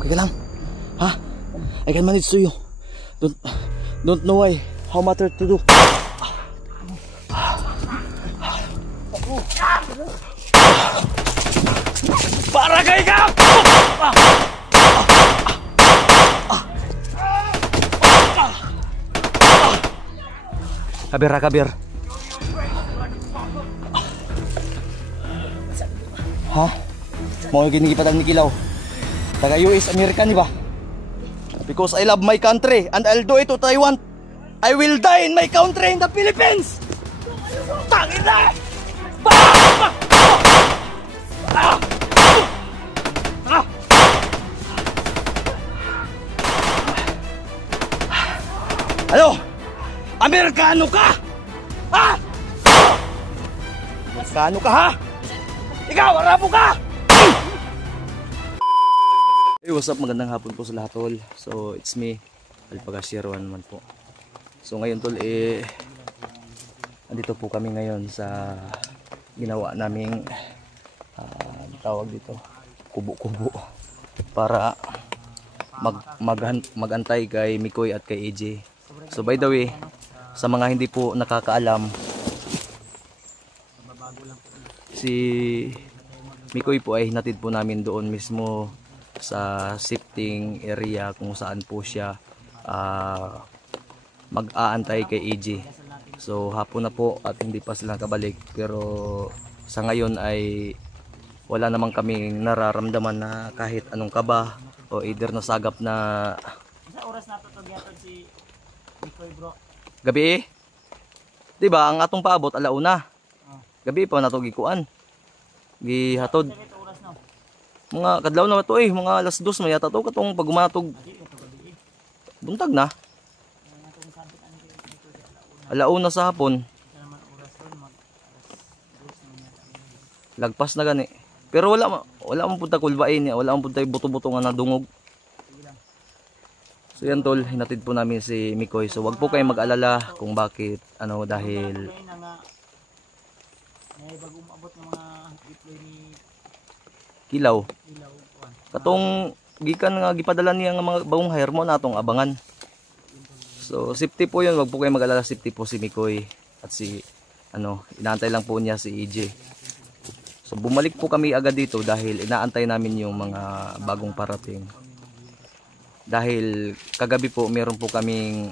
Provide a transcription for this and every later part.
Okay ka lang? Ha? I can manage to you. Don't know why. How matter to do. Para kay ka! Kabir, kabir. Ha? Mau ginigipadang ni Kilaw. Taga US American ba? Because I love my country and I'll do it what I want. I will die in my country in the Philippines. Tangin na! Ano? Amerikano ka? Ha? Amerikano ka ha? Ikaw, Arabo ka! Hey, what's up? Magandang hapon po sa lahat, tol. So, it's me, Alpagashirwan naman po. So, ngayon, tol, andito po kami ngayon sa ginawa naming tawag dito, kubo-kubo para magantay kay Mikoy at kay AJ. So, by the way, sa mga hindi po nakakaalam, si Mikoy po ay hinatid po namin doon mismo sa shifting area kung saan po siya mag-aantay kay AJ. So hapon na po at hindi pa sila kabalik, pero sa ngayon ay wala namang kaming nararamdaman na kahit anong kaba o either nasagap na. Sa oras na to gyapon si Mikoy, bro. Gabi diba ang atong paabot alauna. Gabi pa nato gikuan. Gihatod. Mga kadlaw na to mga alas 2 may yata to katong pagumatog. Buntag na. Alauna sa hapon. Lagpas na gani. Pero wala man punta kulbain, wala man punta buto-buto nga nadungog. So yan tol, hinatid po namin si Mikoy. So wag po kayong mag-alala kung bakit dahil may bagong maabot ng mga deploy ni Kilaw. Katong gikan nga gipadala niya nga mga bagong hire mo natong abangan. So safety po 'yun, wag po kayong mag-alala, safety po si Mikoy at si inaantay lang po niya si EJ. So bumalik po kami agad dito dahil inaantay namin yung mga bagong parating. Dahil kagabi po meron po kaming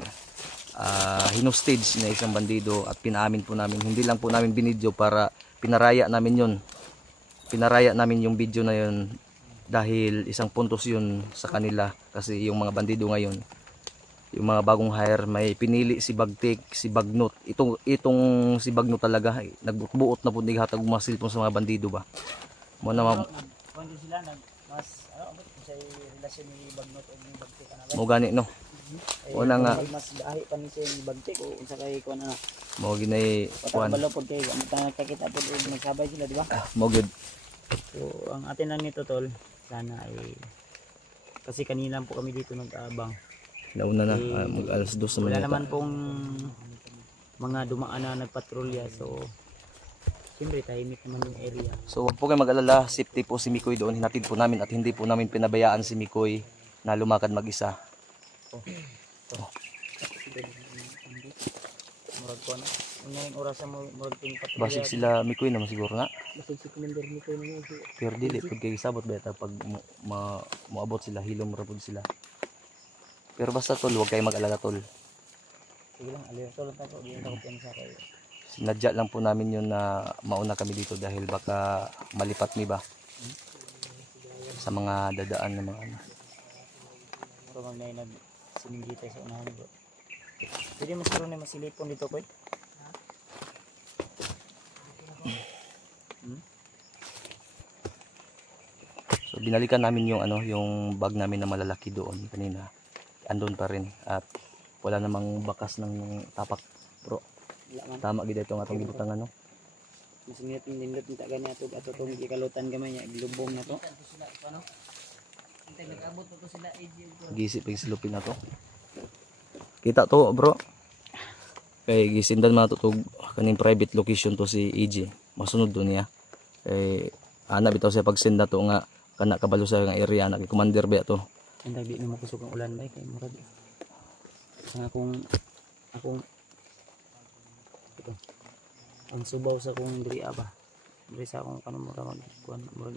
hinostage na isang bandido at pinaamin po namin, hindi lang po namin binidyo para pinaraya namin yun. Pinaraya namin yung video na yun dahil isang puntos yun sa kanila kasi yung mga bandido ngayon, yung mga bagong hire, may pinili si Bagtik, si Bagnot. Itong si Bagnot talaga nagbuot na po naghatag mga cellphone sa mga bandido ba. Mo na sila mas sa relasyon ni Bagnot o ni Bagtik ana. Mo gani no. Una nga mas dahi pa ni si Bagtik o unsa kay kuan ana. Mo ginay kuan. Balo pod kay nakakita pod nagsabay sila di ba? Mo good. So ang atin lang nito tol, sana ay kasi kanina po kami dito nag-aabang. Nauna na, mag alas 2 sa wala naman pong mga dumaan na nagpatrolya, so siyempre tahimik naman yung area. So wag po kayo mag-alala, safety po si Mikoy doon, hinatid po namin at hindi po namin pinabayaan si Mikoy na lumakad mag-isa. Murag ko na, unyang oras mo murag ting patrolya. Basig sila Mikoy naman siguro na. Basig si Commander Mikoy naman. Pero dili, pag kayo sabot ba pag maabot sila, hilom rapod sila. Pero basta tol, huwag kayo mag-alala tol. Sige lang, alerto lang tayo. Hindi ako piyansa kayo. Sinadya lang po namin yun na mauna kami dito dahil baka malipat mi ba sa mga dadaan na mga Ito mag may nagsininggi tayo sa unahan bro. Pwede mas karoon na masilipon dito ko So binalikan namin yung yung bag namin na malalaki doon kanina. Andun pa rin at wala namang bakas ng tapak bro. Tama gid ito nga itong gibutangan Masinit nindot nita gani ato tong ikalutan gamay nya glubong na to. Nag-abot na to sila gisip silupin na to. Kita to bro. Kay gisindan man to kaning private location to si EJ. Masunod do niya. Kay ana bitaw siya pag send na to nga kana kabalo sa nga area na commander ba to. Hindi di na makusog ang ulan bay kay murag. Ang akong ito. Ang subaw sa kong diri ba. Diri sa akong kanang murag kuan murag.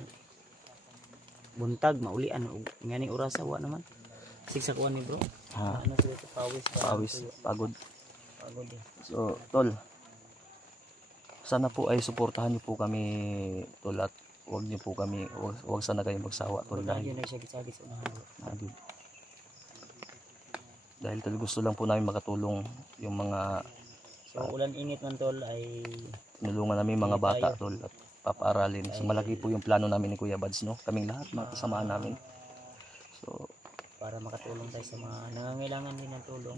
Buntag maulian og ngani orasa wa naman. Siksa kuan ni bro. Ha, Ano sila pawis pawis, pagod. pagod. So, tol, sana po ay suportahan niyo po kami, tol, at huwag niyo po kami, huwag sana kayo magsawa, tol, Dahil dahil, na siya gisagis sa unahan. dahil, dahil tol, gusto lang po namin makatulong yung mga So ulan init man tol ay tinulungan namin mga bata, tol, at papaaralin. So, malaki po yung plano namin ni Kuya Bads, no? Kaming lahat, mga kasamaan namin. So, para makatulong tayo sa mga nangangailangan din ng tulong.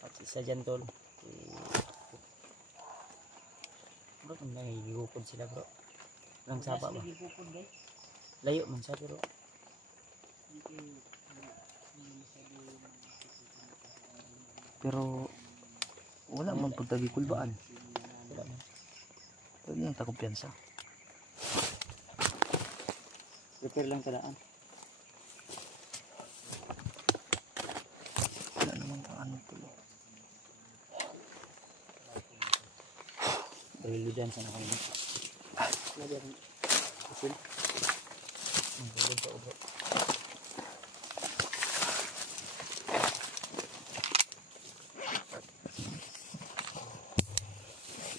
At isa dyan tol, bro, kung nangigugupod sila bro. Lang sapa ba? Layo man sa bro. pero, wala man po tagikulbaan. Wala man. Wala nang takumpiyansa. Prepare lang talaan. Wala naman ang ano, tol. Dahil dyan sa nakalimutan. Lagi akong asin. Ang tulog pa bro.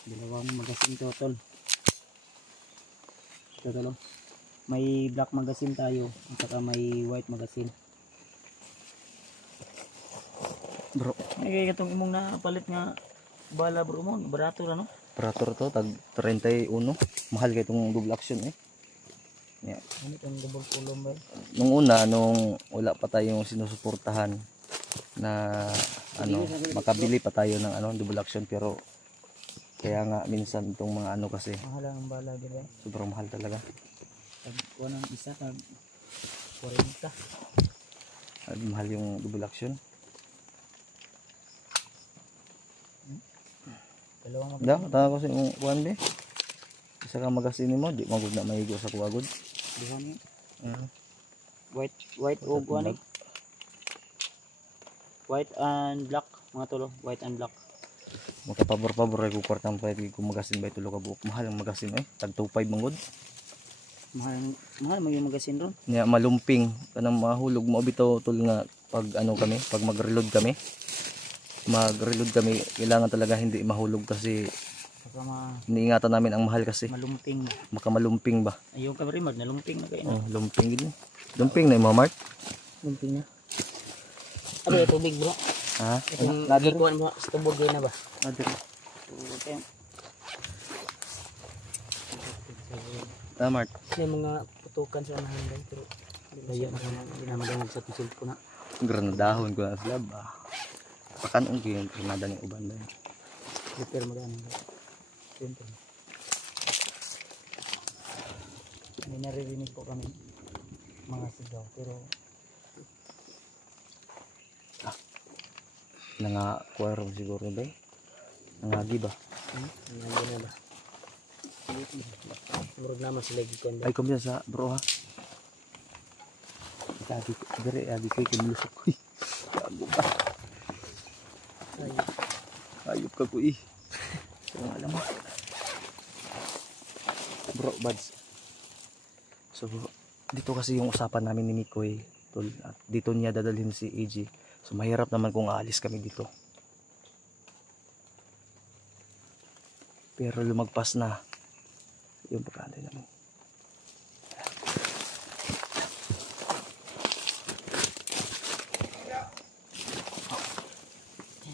Dalawang magasin to tol. Ito tol. May black magasin tayo at saka may white magasin. Bro, Ay katong imong napalit nga bala bro mo, barato ra no? operator to, tag 31. Mahal kayo itong double action, eh. Yeah. Ano tong double column ba? Nung una, nung wala pa tayong sinusuportahan na ano, makabili pa tayo ng ano, double action, pero kaya nga minsan itong mga ano kasi Mahal ang bala di ba? sobrang mahal talaga. Tag kuha ng isa tag 40. Mahal yung double action. Dalawang Da, tanga ko sa yung kuwan be. Isa ka magasin mo, di magud na maigo sa kuwagod. duha ni Uh, white o kuha ni. White and black mga tulo, white and black. Makapabor-pabor ay kukwartang pa kung magasin ba itulo ka buok. Mahal ang magasin eh. Tag 25 mangod. Mahal mo yung magasin ron. Niya malumping kanang mahulog mo bitaw tol nga pag ano kami, pag mag-reload kami. Mag-reload kami, kailangan talaga hindi mahulog kasi Saka iniingatan namin ang mahal kasi. malumping. Makalumping ba? Ayun ka rin mag nalumping na kayo. Oh, lumping gid. Lumping na yung mga mark. Lumping na. Ano yung tubig bro? Ha? Yung ikuan mo sa tubod din na ba? Nadir. Okay. Ah, Mark. May mga putukan sa unahan dahil pero layo na naman. Hindi na madangog sa pisil ko na. Granadahon ko na sila ba. Pakanong ko yung granada ng uban ba. Prepare mo ganun. Siyempre. May naririnig po kami mga sigaw pero Nangakuha rin siguro ba eh. Nangagi ba? nandiyan na ba? Murag naman sila gikon ba? Ay, kumpiyansa bro ha. Agi ko, dire, agi ko ikinulusok ko eh. Gago ba? Ayop ka ko eh. So, alam mo. Bro, buds. So, dito kasi yung usapan namin ni Mikoy, tol, at dito niya dadalhin si AJ. So, mahirap naman kung aalis kami dito. Pero lumagpas na yung bakante namin.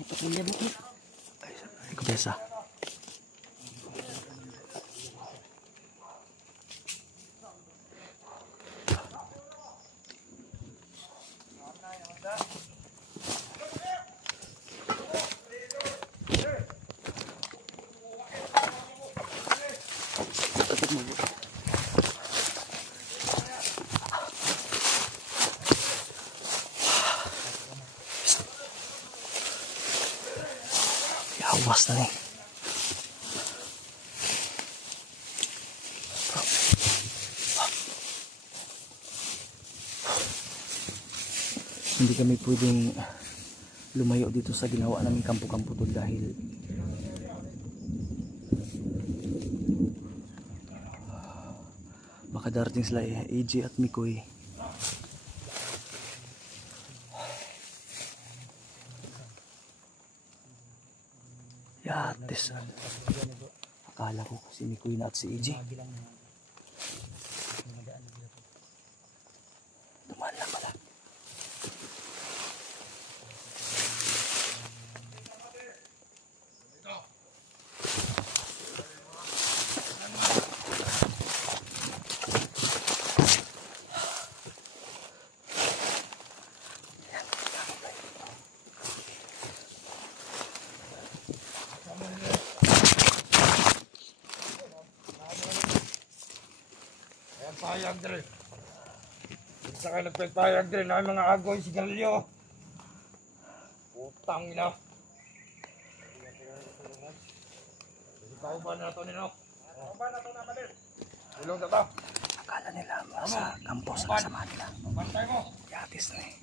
Pakilya mo eh. Ay, kumpiyansa. Yawas na nih. hindi kami pwedeng lumayo dito sa ginawa namin kampo-kampo tol dahil baka darating sila AJ at Mikoy. Yates. Akala ko si Mikoy na at si AJ. Dumaan lang pala. Payag dre. Isa kayo nagpagpayag dre na mga agoy sigarilyo. Utang ina. Kauban na ito nino. Kauban na ito na ba din? Ilong na ito. Akala nila sa kampo sa kasama nila. Pagbantay mo. Yates na eh.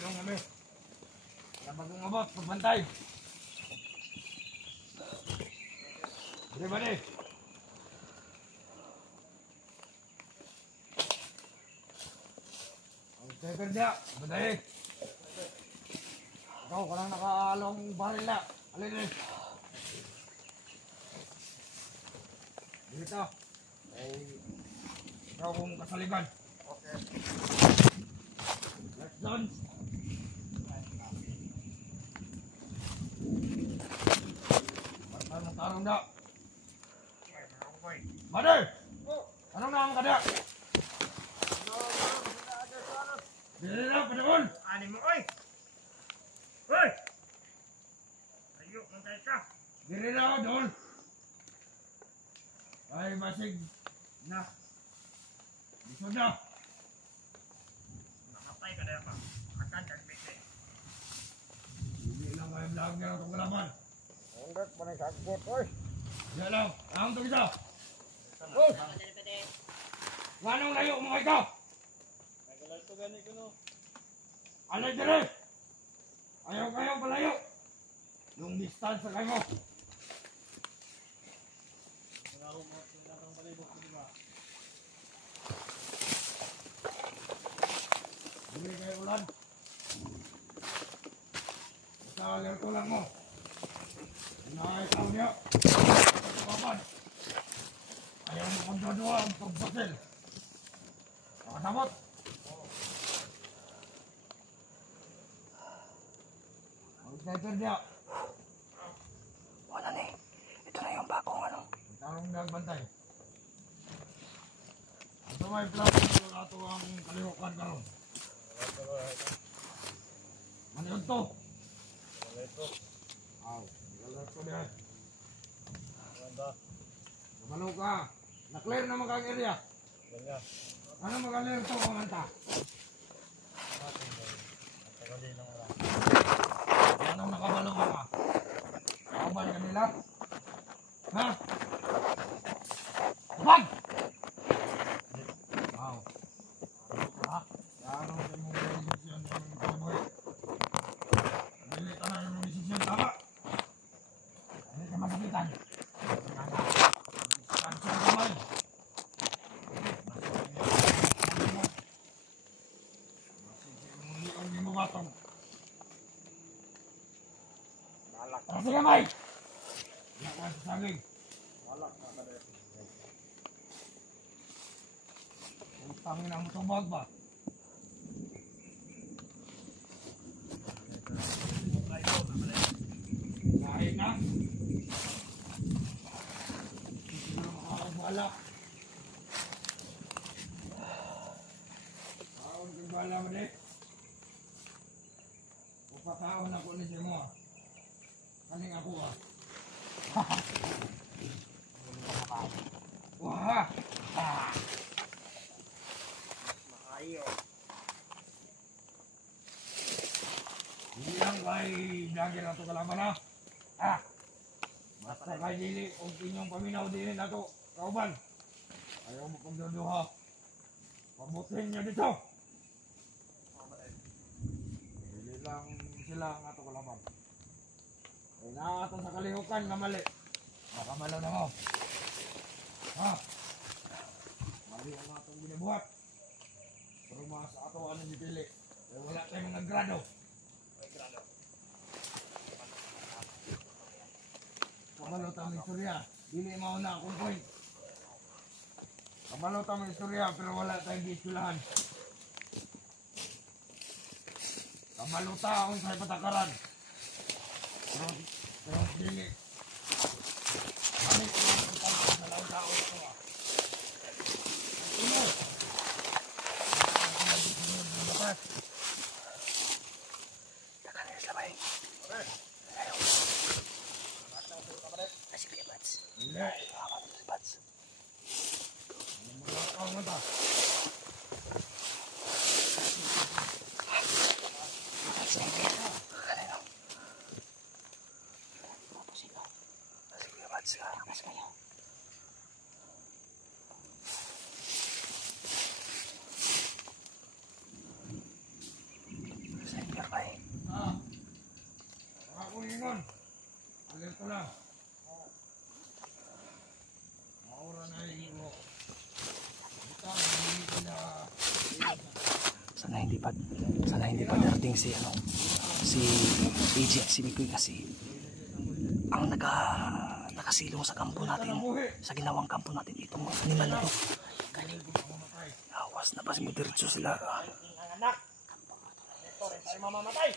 Ilong kami. Kaya bagong abot, pagbantay. Dre ba di? Saya kerja, benar. Kau kadang nakalong baril na. Alin ni. Dito. Ikaw kung kasaligan. Okay. Let's done. Martan tarong dak. Mother. Anong nang kada? Dili na, padawon! Ani mo, oy! Oy! Ayok, mangkay ka! Dili na, dol! Ay, basig na! Bisod na! Nakapay ka na pa. Akan kagbete. Hindi lang kayo vlog nila itong kalaban. Hanggat pa ng sagbot, oy! Diyan lang, ang ito isa! Oy! Nganong layo mga ikaw? Alay dire! Ayaw kayo palayo! Yung distance sa kayo! Dili kayo ulan! Basta alerto lang mo! Inaaytaw niya! Pagpapad! Ayaw mo kong dodua ang pagbasil! Nakasabot! Sniper dia. Wala na eh. Ito na yung bagong ano. Tarong nagbantay. Ito may plato ato ang kalihukan karon. Maniod to. Aw, galat ko dia. Ano ka? Na-clear na mga area. Ano magaling to kumanta? Anong nakabalo ka? Kauban kanila? Ha? Kauban! Wow. Ha? Ano sa imong desisyon sa imong kaboy? Dili ka na imong desisyon, tama? Dili ka magabitan. Kansyon kamay. Masisi ang imong batong. Sige kamay! Iyak ka sa saging. Walak na ka dito. Utangin ang tubag ba? Kain na? Hindi na makakabala. Kaon kang bala mo di? Upakaon ako ni mo. Kaning ako ah. Wah. Makayo. Hindi lang kay dagil na ito kalaban ha. Basta kay dili kung inyong paminaw din na ito. Kauban. Ayaw mo pagduduha. Pamutin nyo dito. lang ang ato kalaban. Kaya na ato sa kalihukan nga mali. Makamalo na mo. Ha? Mali ang atong ginabuhat. Pero mga sa ato ano nipili. Kaya wala tayong mga grado. Kamalo tayong istorya. Dili mauna akong point. Kamalo tayong istorya pero wala tayong giiskulahan. Kamalo taong sa patakaran. Pero dili. Kami sa laong tao ito. Ino. Ako ingon. Alerto lang. Maura na yung mo. Sana hindi pa darating si AJ at si Mikoy kasi ang nakasilong sa kampo natin, sa ginawang kampo natin itong mga animal na to. Awas na pa si Mudiritso sila. Anak. Ito rin tayo mamamatay.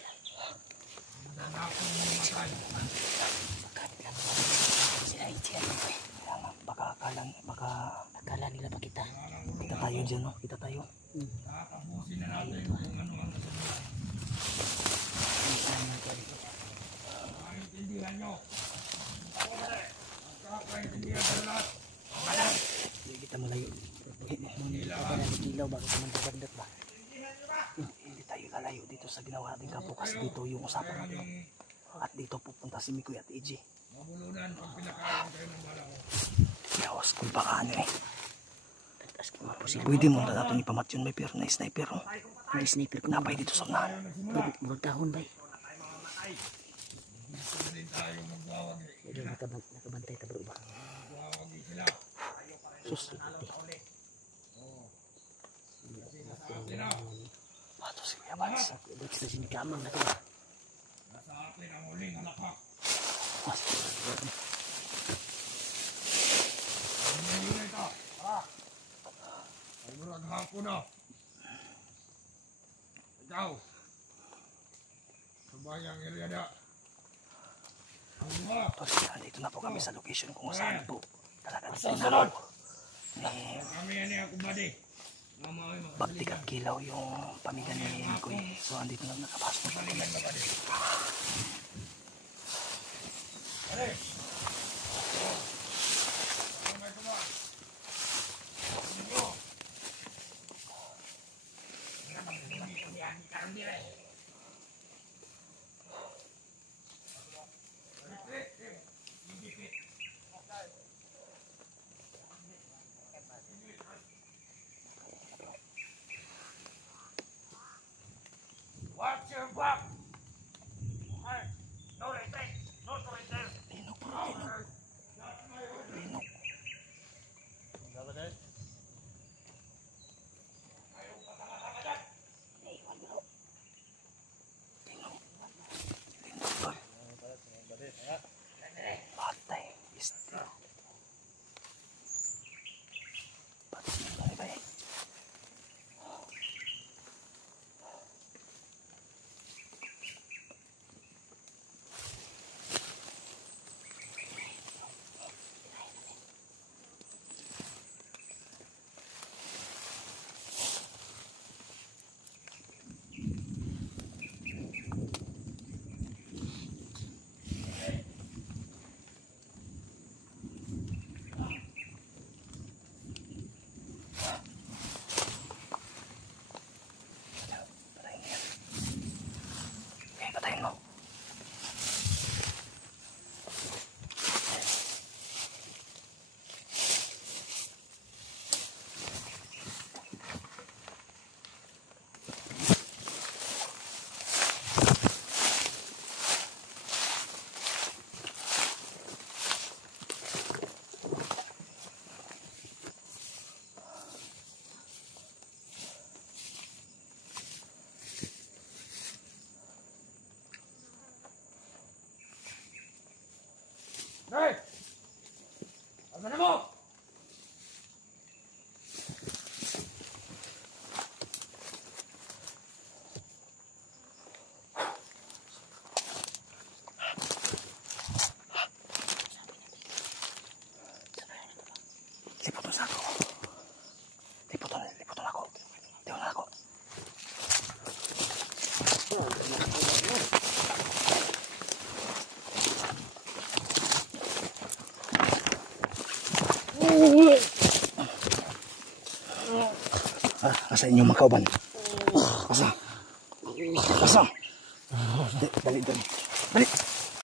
Sila AJ at Mikoy. Baka Akala nila pa kita. kita tayo dyan, no? Kita tayo. Tapusin na natin kung ano ang kasaluhan. Maintindihan nyo. Magkakaintindihan sa lahat. Hindi kita malayo. Ilaw bakit naman dadagdag ba? Hindi tayo lalayo dito sa ginawa natin kampo kasi dito yung usapan natin. At dito pupunta si Mikoy at AJ. Mabulunan pag pinakain kayo ng bala ko. Yawas kung baka ano eh. Pwede mo na natin ipamat yun may pero na sniper. Oh. May sniper ko. Napay dito sa unahan. Murag dahon ba? Gusto din tayo magwawag eh. Pwede nakabantay ta bro ba? Magwawag eh sila. Sus. Sabi na. Pato si Kuya Vance. Dito sa sinikamang natin. Nasa atin ang huling halakhak. Ano yun ito? Ha? Ay murag hapon na. Ikaw. Subayang Iliada. Ang mga. Tapos dito na po kami sa location kung saan po talaga Susunod. Kami yan ako badi. Bagtik at kilaw yung pamilya ni Mikoy. So andito na nakapasok na kami. Ate! Ano may kumain? Ano? Watch your back! Okay. No retreat! No surrender! Linok bro, linok. Linok. Linok. Linok bro. Patay. Isti. Patay na ba ba eh? Asa inyong mga kauban? Asa? Asa? Dali.